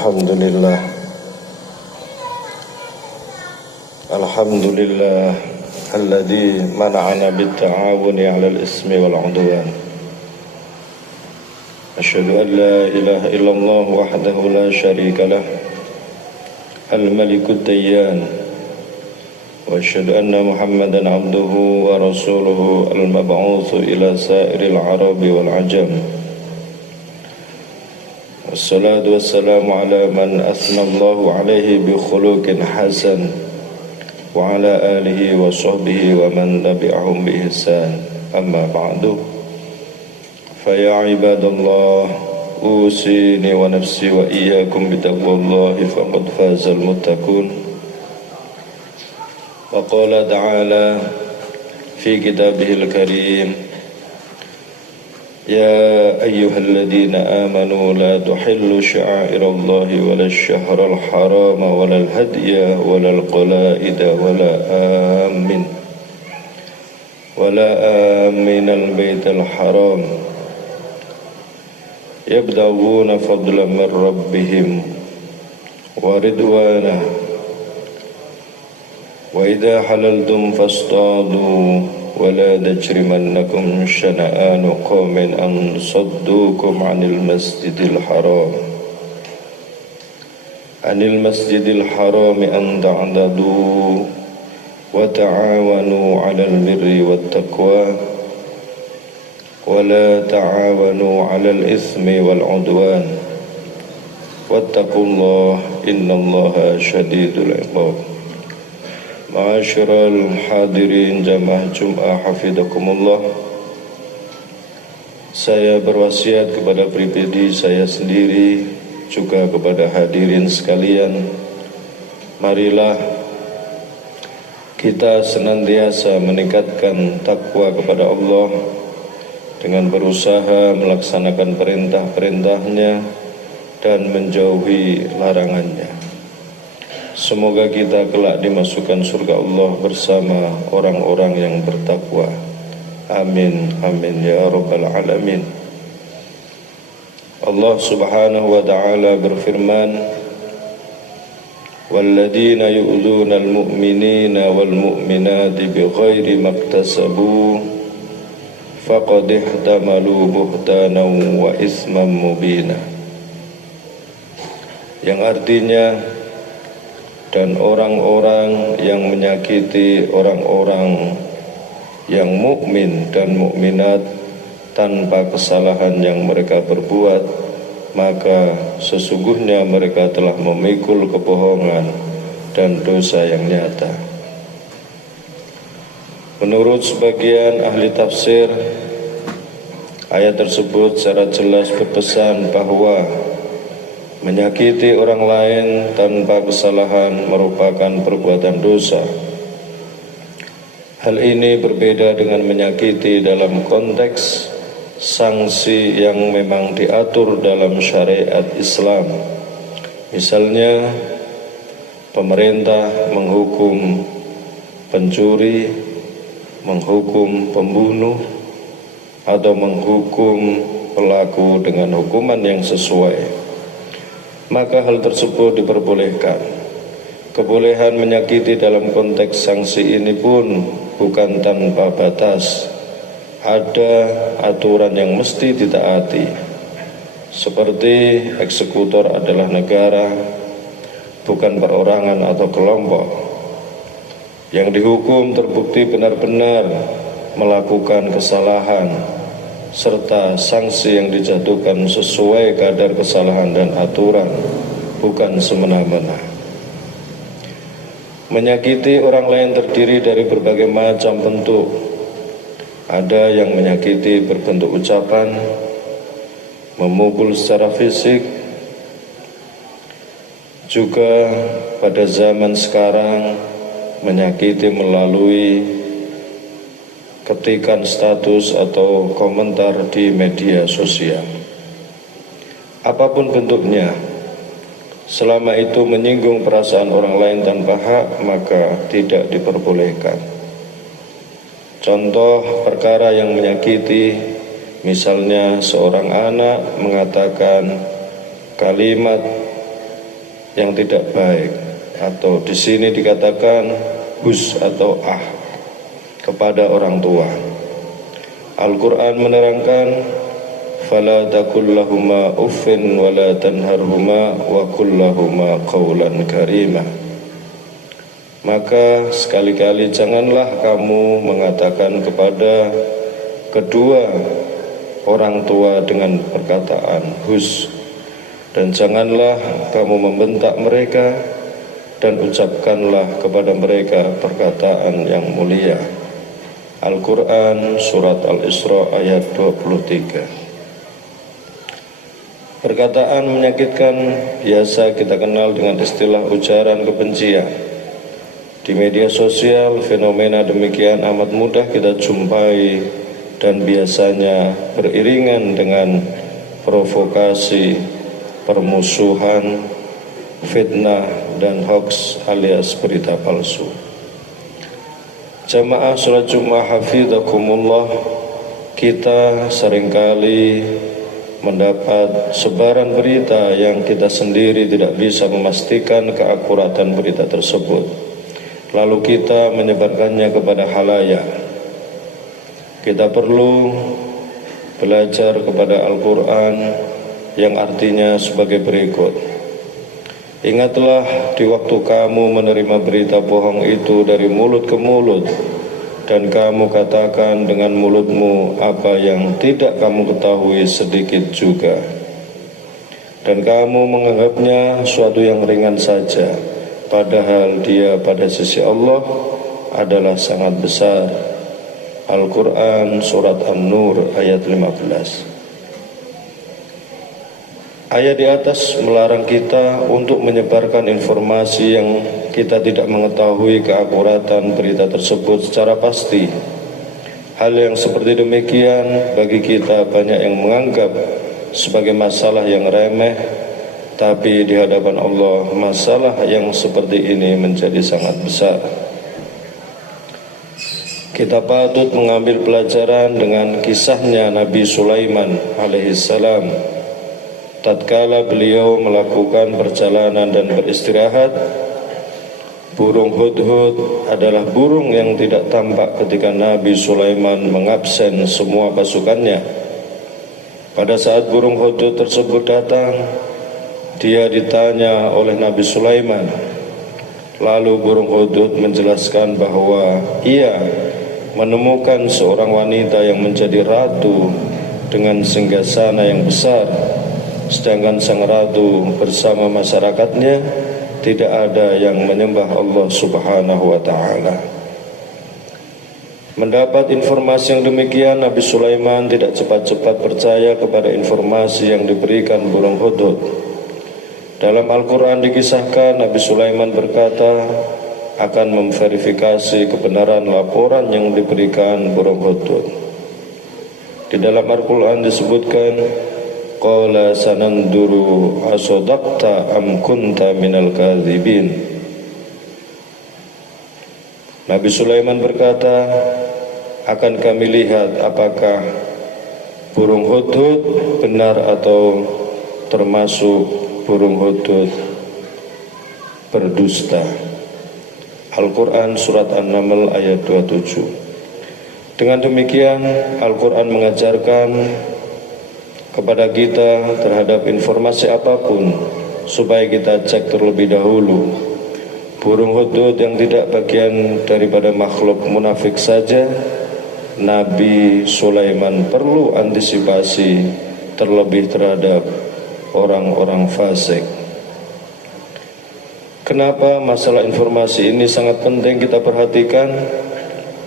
Alhamdulillah alladzi mana'ana bit-ta'awuni 'alal ismi wal 'udwan. Asyhadu an la ilaha illallah wahdahu la syarika lah, al-malikut dayyan. Wa asyhadu anna Muhammadan 'abduhu wa rasuluhu al-mab'utsu ila sa'iril 'arabi wal 'ajam. Wassalatu wassalamu ala man asnallahu alaihi bi khuluqin hasan wa ala alihi wa sahbihi wa man tabi'ahum bi ihsan. Amma ba'du, fa ya ibadallah, usini wa nafsi wa iyyakum bi taqwallahi faqad fazal muttaqun. Wa qala ta'ala fi kitabihil karim, يا أيها الذين آمنوا لا تحلوا شعائر الله ولا الشهر الحرام ولا الهدي ولا القلائد ولا آمين البيت الحرام يبتغون فضلا من ربهم ورضوانا وإذا حللتم فاصطادوا ولا تجرمنكم شنآن قوم أن صدوكم عن المسجد الحرام أن تعتدوا وتعاونوا على البر والتقوى ولا تعاونوا على الإثم والعدوان واتقوا الله إن الله شديد العقاب. Ma'asyiral hadirin jamaah Jum'ah hafizakumullah. Saya berwasiat kepada pribadi saya sendiri, juga kepada hadirin sekalian, marilah kita senantiasa meningkatkan takwa kepada Allah dengan berusaha melaksanakan perintah-perintahnya dan menjauhi larangannya. Semoga kita kelak dimasukkan surga Allah bersama orang-orang yang bertakwa. Amin, amin ya rabbal alamin. Allah subhanahu wa ta'ala berfirman, walladzina yu'dzuna al-mu'minina wal-mu'minati bighairi maktasabu faqad ihtamalu buhtanan wa isman mubina. Yang artinya, dan orang-orang yang menyakiti orang-orang yang mukmin dan mukminat tanpa kesalahan yang mereka perbuat, maka sesungguhnya mereka telah memikul kebohongan dan dosa yang nyata. Menurut sebagian ahli tafsir, ayat tersebut secara jelas berpesan bahwa menyakiti orang lain tanpa kesalahan merupakan perbuatan dosa. Hal ini berbeda dengan menyakiti dalam konteks sanksi yang memang diatur dalam syariat Islam. Misalnya, pemerintah menghukum pencuri, menghukum pembunuh, atau menghukum pelaku dengan hukuman yang sesuai, maka hal tersebut diperbolehkan. Kebolehan menyakiti dalam konteks sanksi ini pun bukan tanpa batas. Ada aturan yang mesti ditaati, seperti eksekutor adalah negara, bukan perorangan atau kelompok. Yang dihukum terbukti benar-benar melakukan kesalahan, serta sanksi yang dijatuhkan sesuai kadar kesalahan dan aturan, bukan semena-mena. Menyakiti orang lain terdiri dari berbagai macam bentuk. Ada yang menyakiti berbentuk ucapan, memukul secara fisik. Juga pada zaman sekarang menyakiti melalui ketikan status atau komentar di media sosial. Apapun bentuknya, selama itu menyinggung perasaan orang lain tanpa hak, maka tidak diperbolehkan. Contoh perkara yang menyakiti, misalnya seorang anak mengatakan kalimat yang tidak baik, atau di sini dikatakan hus atau kepada orang tua. Al-Quran menerangkan, fala taqul lahuma uffin wala tanharhuma wa qul lahuma qawlan karima. Maka sekali-kali janganlah kamu mengatakan kepada kedua orang tua dengan perkataan hus, dan janganlah kamu membentak mereka, dan ucapkanlah kepada mereka perkataan yang mulia. Al-Quran Surat Al-Isra ayat 23. Perkataan menyakitkan biasa kita kenal dengan istilah ujaran kebencian. Di media sosial, fenomena demikian amat mudah kita jumpai dan biasanya beriringan dengan provokasi, permusuhan, fitnah, dan hoax alias berita palsu. Jamaah sholat Jumat hafizakumullah, kita seringkali mendapat sebaran berita yang kita sendiri tidak bisa memastikan keakuratan berita tersebut, lalu kita menyebarkannya kepada khalayak. Kita perlu belajar kepada Al-Quran yang artinya sebagai berikut. Ingatlah di waktu kamu menerima berita bohong itu dari mulut ke mulut, dan kamu katakan dengan mulutmu apa yang tidak kamu ketahui sedikit juga, dan kamu menganggapnya suatu yang ringan saja, padahal dia pada sisi Allah adalah sangat besar. Al-Quran Surat An-Nur ayat 15. Ayat di atas melarang kita untuk menyebarkan informasi yang kita tidak mengetahui keakuratan berita tersebut secara pasti. Hal yang seperti demikian bagi kita banyak yang menganggap sebagai masalah yang remeh, tapi di hadapan Allah masalah yang seperti ini menjadi sangat besar. Kita patut mengambil pelajaran dengan kisahnya Nabi Sulaiman alaihissalam. Tatkala beliau melakukan perjalanan dan beristirahat, burung hudhud adalah burung yang tidak tampak ketika Nabi Sulaiman mengabsen semua pasukannya. Pada saat burung hudhud tersebut datang, dia ditanya oleh Nabi Sulaiman. Lalu burung hudhud menjelaskan bahwa ia menemukan seorang wanita yang menjadi ratu dengan singgasana yang besar, sedangkan sang ratu bersama masyarakatnya tidak ada yang menyembah Allah Subhanahu wa ta'ala. Mendapat informasi yang demikian, Nabi Sulaiman tidak cepat-cepat percaya kepada informasi yang diberikan burung hudhud. Dalam Al-Quran dikisahkan Nabi Sulaiman berkata akan memverifikasi kebenaran laporan yang diberikan burung hudhud. Di dalam Al-Quran disebutkan, qala sananduru asadaqta am kunta minal kadzibin. Nabi Sulaiman berkata, akan kami lihat apakah burung hudhud benar atau termasuk burung hudhud berdusta. Al-Quran Surat An-Naml ayat 27. Dengan demikian Al-Quran mengajarkan kepada kita terhadap informasi apapun supaya kita cek terlebih dahulu. Burung hudhud yang tidak bagian daripada makhluk munafik saja, Nabi Sulaiman perlu antisipasi terlebih terhadap orang-orang fasik. Kenapa masalah informasi ini sangat penting kita perhatikan?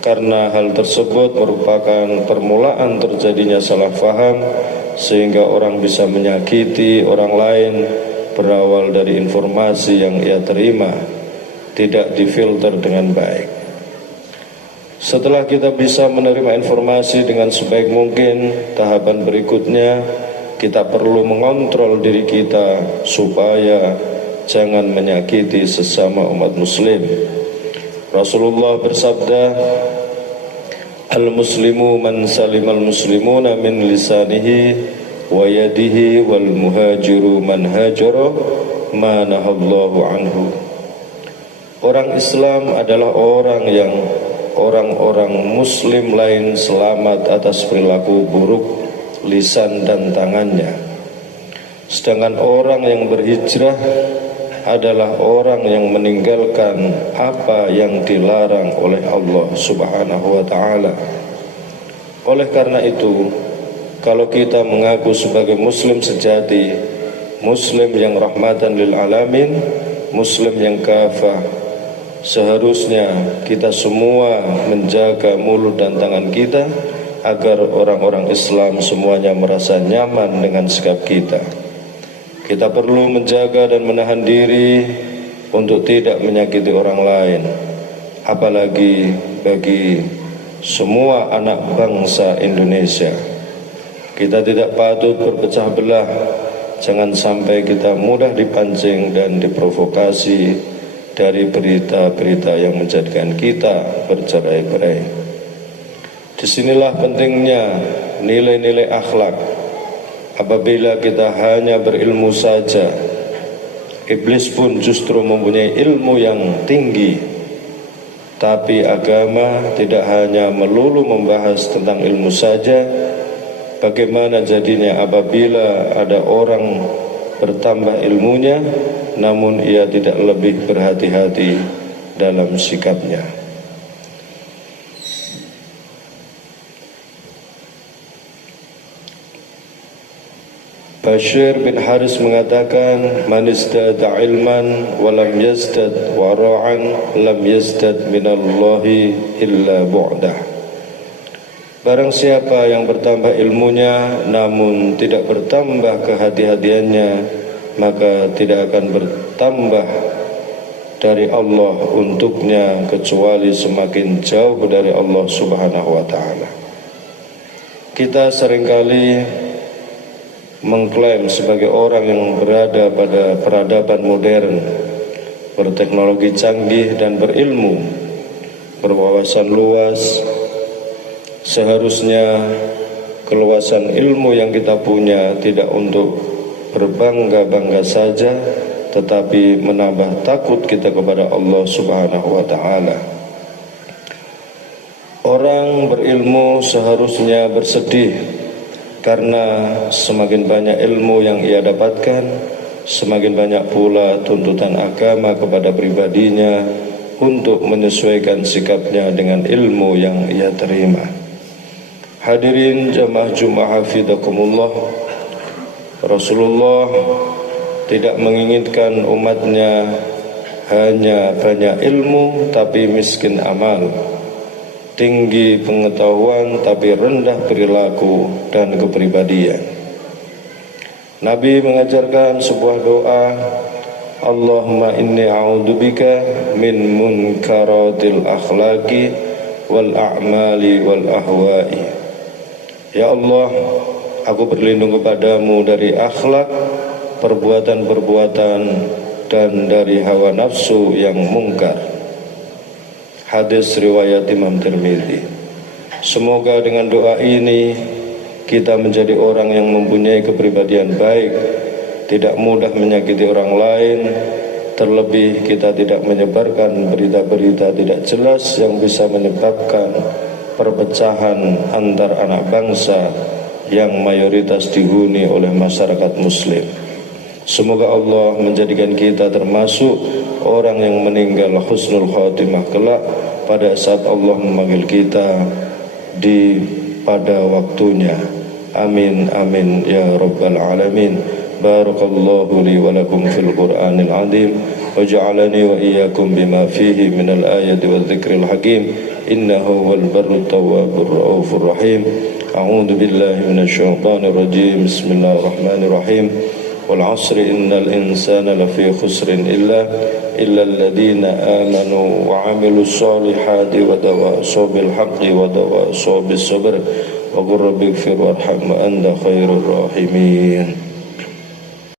Karena hal tersebut merupakan permulaan terjadinya salah faham, sehingga orang bisa menyakiti orang lain berawal dari informasi yang ia terima, tidak difilter dengan baik. Setelah kita bisa menerima informasi dengan sebaik mungkin, tahapan berikutnya kita perlu mengontrol diri kita supaya jangan menyakiti sesama umat muslim. Rasulullah bersabda, al-muslimu man salimal muslimuna min lisanihi wa yadihi, wal muhajiru man hajara ma nahallahu anhu. Orang Islam adalah orang muslim lain selamat atas perilaku buruk lisan dan tangannya. Sedangkan orang yang berhijrah adalah orang yang meninggalkan apa yang dilarang oleh Allah Subhanahu wa ta'ala. Oleh karena itu, kalau kita mengaku sebagai muslim sejati, muslim yang rahmatan lil alamin, muslim yang kafah, seharusnya kita semua menjaga mulut dan tangan kita agar orang-orang Islam semuanya merasa nyaman dengan sikap kita. Kita perlu menjaga dan menahan diri untuk tidak menyakiti orang lain, apalagi bagi semua anak bangsa Indonesia. Kita tidak patut berpecah belah. Jangan sampai kita mudah dipancing dan diprovokasi dari berita-berita yang menjadikan kita bercerai-berai. Disinilah pentingnya nilai-nilai akhlak. Apabila kita hanya berilmu saja, iblis pun justru mempunyai ilmu yang tinggi. Tapi agama tidak hanya melulu membahas tentang ilmu saja. Bagaimana jadinya apabila ada orang bertambah ilmunya, namun ia tidak lebih berhati-hati dalam sikapnya. Bashir bin Haris mengatakan, man izdada ilman wa lam yazdad wara'an lam yazdad minallahi illa bu'dah. Barang siapa yang bertambah ilmunya namun tidak bertambah kehati-hatiannya, maka tidak akan bertambah dari Allah untuknya kecuali semakin jauh dari Allah Subhanahu wa ta'ala. Kita seringkali mengklaim sebagai orang yang berada pada peradaban modern, berteknologi canggih dan berilmu, berwawasan luas. Seharusnya keluasan ilmu yang kita punya tidak untuk berbangga-bangga saja, tetapi menambah takut kita kepada Allah Subhanahu wa ta'ala. Orang berilmu seharusnya bersedih karena semakin banyak ilmu yang ia dapatkan, semakin banyak pula tuntutan agama kepada pribadinya untuk menyesuaikan sikapnya dengan ilmu yang ia terima. Hadirin jamaah Jumat hafizakumullah, Rasulullah tidak menginginkan umatnya hanya banyak ilmu tapi miskin amal, tinggi pengetahuan tapi rendah perilaku dan kepribadian. Nabi mengajarkan sebuah doa, Allahumma inni a'udzubika min munkaratil akhlaqi wal a'mali wal ahwa'i. Ya Allah, aku berlindung kepadamu dari akhlak, perbuatan-perbuatan dan dari hawa nafsu yang mungkar. Hadis riwayat Imam Tirmidzi. Semoga dengan doa ini kita menjadi orang yang mempunyai kepribadian baik, tidak mudah menyakiti orang lain, terlebih kita tidak menyebarkan berita-berita tidak jelas yang bisa menyebabkan perpecahan antar anak bangsa yang mayoritas dihuni oleh masyarakat muslim. Semoga Allah menjadikan kita termasuk orang yang meninggal husnul khatimah kelak pada saat Allah memanggil kita pada waktunya. Amin amin ya rabbal alamin. Barakallahu li wa lakum fil Qur'anil azim waj'alani wa iyyakum bima fihi minal ayati wa dzikril hakim. Innahu wal barru tawwabur raufur rahim. A'udzu billahi minasy syaithanir rajim. Bismillahirrahmanirrahim. Wal 'asri innal insana lafi khusrin illa alladhina amanu wa 'amilus solihati wa tawassaw bil haqqi wa tawassaw bis sabr wa qur rabbighfir warham wa anta khairur rahimin.